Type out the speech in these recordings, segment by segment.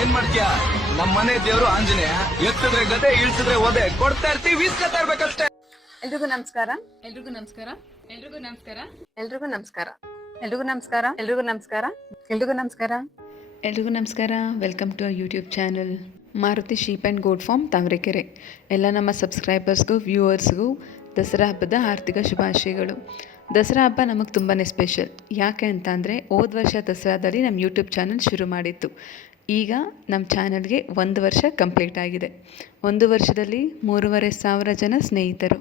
ಏನ್ ಮಾಡ್ತೀಯ? ನಮ್ಮ ಮನೆ ದೇವ್ರು ಆಂಜನೇಯ. ಎತ್ತಿದ್ರೆ ಗದೆ, ಇಳಿಸಿದ್ರೆ ಒದೆ. ಕೊಡ್ತಾ ಇರ್ತೀವಿ, ಇಸ್ಕೊತಾ ಇರ್ಬೇಕಷ್ಟೇ. ಎಲ್ರಿಗೂ ನಮಸ್ಕಾರ. ಎಲ್ರಿಗೂ ನಮಸ್ಕಾರ. ಎಲ್ರಿಗೂ ನಮಸ್ಕಾರ. ಎಲ್ರಿಗೂ ನಮಸ್ಕಾರ. ಎಲ್ರಿಗೂ ನಮಸ್ಕಾರ. ಎಲ್ರಿಗೂ ನಮಸ್ಕಾರ. ಎಲ್ರಿಗೂ ನಮಸ್ಕಾರ. ಎಲ್ರಿಗೂ ನಮಸ್ಕಾರ. Welcome to YouTube channel Maruti sheep and goat farm Tavarekere. ಎಲ್ಲ ನಮ್ಮ ಸಬ್ಸ್ಕ್ರೈಬರ್ಸ್ಗೂ ವ್ಯೂವರ್ಸ್ಗೂ ದಸರಾ ಹಬ್ಬದ ಆರ್ಥಿಕ ಶುಭಾಶಯಗಳು. ದಸರಾ ಹಬ್ಬ ನಮಗೆ ತುಂಬಾ ಸ್ಪೆಷಲ್. ಯಾಕೆ ಅಂತ ಅಂದರೆ ಹೋದ ವರ್ಷ ದಸರಾದಲ್ಲಿ ನಮ್ಮ ಯೂಟ್ಯೂಬ್ ಚಾನಲ್ ಶುರು ಮಾಡಿತ್ತು. ಈಗ ನಮ್ಮ ಚಾನಲ್ಗೆ 1 ವರ್ಷ ಕಂಪ್ಲೀಟ್ ಆಗಿದೆ. 1 ವರ್ಷದಲ್ಲಿ 3,500 ಜನ ಸ್ನೇಹಿತರು.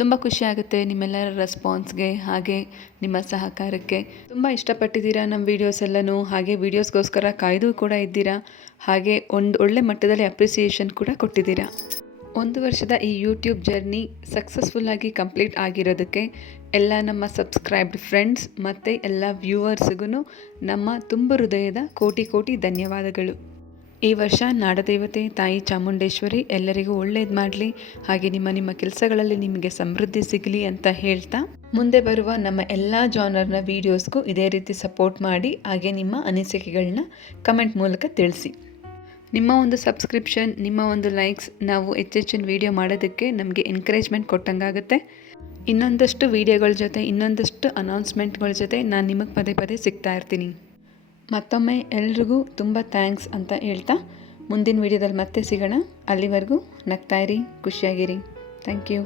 ತುಂಬ ಖುಷಿಯಾಗುತ್ತೆ ನಿಮ್ಮೆಲ್ಲರ ರೆಸ್ಪಾನ್ಸ್ಗೆ, ಹಾಗೆ ನಿಮ್ಮ ಸಹಕಾರಕ್ಕೆ. ತುಂಬ ಇಷ್ಟಪಟ್ಟಿದ್ದೀರಾ ನಮ್ಮ ವೀಡಿಯೋಸ್ ಎಲ್ಲನೂ. ಹಾಗೆ ವೀಡಿಯೋಸ್ಗೋಸ್ಕರ ಕಾಯ್ದು ಕೂಡ ಇದ್ದೀರಾ. ಹಾಗೆ ಒಂದು ಒಳ್ಳೆ ಮಟ್ಟದಲ್ಲಿ ಅಪ್ರಿಸಿಯೇಷನ್ ಕೂಡ ಕೊಟ್ಟಿದ್ದೀರಾ. 1 ವರ್ಷದ ಈ ಯೂಟ್ಯೂಬ್ ಜರ್ನಿ ಸಕ್ಸಸ್ಫುಲ್ಲಾಗಿ ಕಂಪ್ಲೀಟ್ ಆಗಿರೋದಕ್ಕೆ ಎಲ್ಲ ನಮ್ಮ ಸಬ್ಸ್ಕ್ರೈಬ್ಡ್ ಫ್ರೆಂಡ್ಸ್ ಮತ್ತು ಎಲ್ಲ ವ್ಯೂವರ್ಸ್ಗೂ ನಮ್ಮ ತುಂಬ ಹೃದಯದ ಕೋಟಿ ಧನ್ಯವಾದಗಳು. ಈ ವರ್ಷ ನಾಡದೇವತೆ ತಾಯಿ ಚಾಮುಂಡೇಶ್ವರಿ ಎಲ್ಲರಿಗೂ ಒಳ್ಳೇದು ಮಾಡಲಿ. ಹಾಗೆ ನಿಮ್ಮ ಕೆಲಸಗಳಲ್ಲಿ ನಿಮಗೆ ಸಮೃದ್ಧಿ ಸಿಗಲಿ ಅಂತ ಹೇಳ್ತಾ, ಮುಂದೆ ಬರುವ ನಮ್ಮ ಎಲ್ಲ ಜಾನರ್ನ ವೀಡಿಯೋಸ್ಗೂ ಇದೇ ರೀತಿ ಸಪೋರ್ಟ್ ಮಾಡಿ. ಹಾಗೆ ನಿಮ್ಮ ಅನಿಸಿಕೆಗಳನ್ನ ಕಮೆಂಟ್ ಮೂಲಕ ತಿಳಿಸಿ. ನಿಮ್ಮ ಒಂದು ಸಬ್ಸ್ಕ್ರಿಪ್ಷನ್, ನಿಮ್ಮ ಒಂದು ಲೈಕ್ಸ್ ನಾವು ಹೆಚ್ಚಿನ ವೀಡಿಯೋ ಮಾಡೋದಕ್ಕೆ ನಮಗೆ ಎನ್ಕರೇಜ್ಮೆಂಟ್ ಕೊಟ್ಟಂಗಾಗುತ್ತೆ. ಇನ್ನೊಂದಷ್ಟು ವೀಡಿಯೋಗಳ ಜೊತೆ, ಇನ್ನೊಂದಷ್ಟು ಅನೌನ್ಸ್ಮೆಂಟ್ಗಳ ಜೊತೆ ನಾನು ನಿಮಗೆ ಪದೇ ಸಿಗ್ತಾ ಇರ್ತೀನಿ. ಮತ್ತೊಮ್ಮೆ ಎಲ್ರಿಗೂ ತುಂಬ ಥ್ಯಾಂಕ್ಸ್ ಅಂತ ಹೇಳ್ತಾ ಮುಂದಿನ ವೀಡಿಯೋದಲ್ಲಿ ಮತ್ತೆ ಸಿಗೋಣ. ಅಲ್ಲಿವರೆಗೂ ನಗ್ತಾಯಿರಿ, ಖುಷಿಯಾಗಿರಿ. Thank you.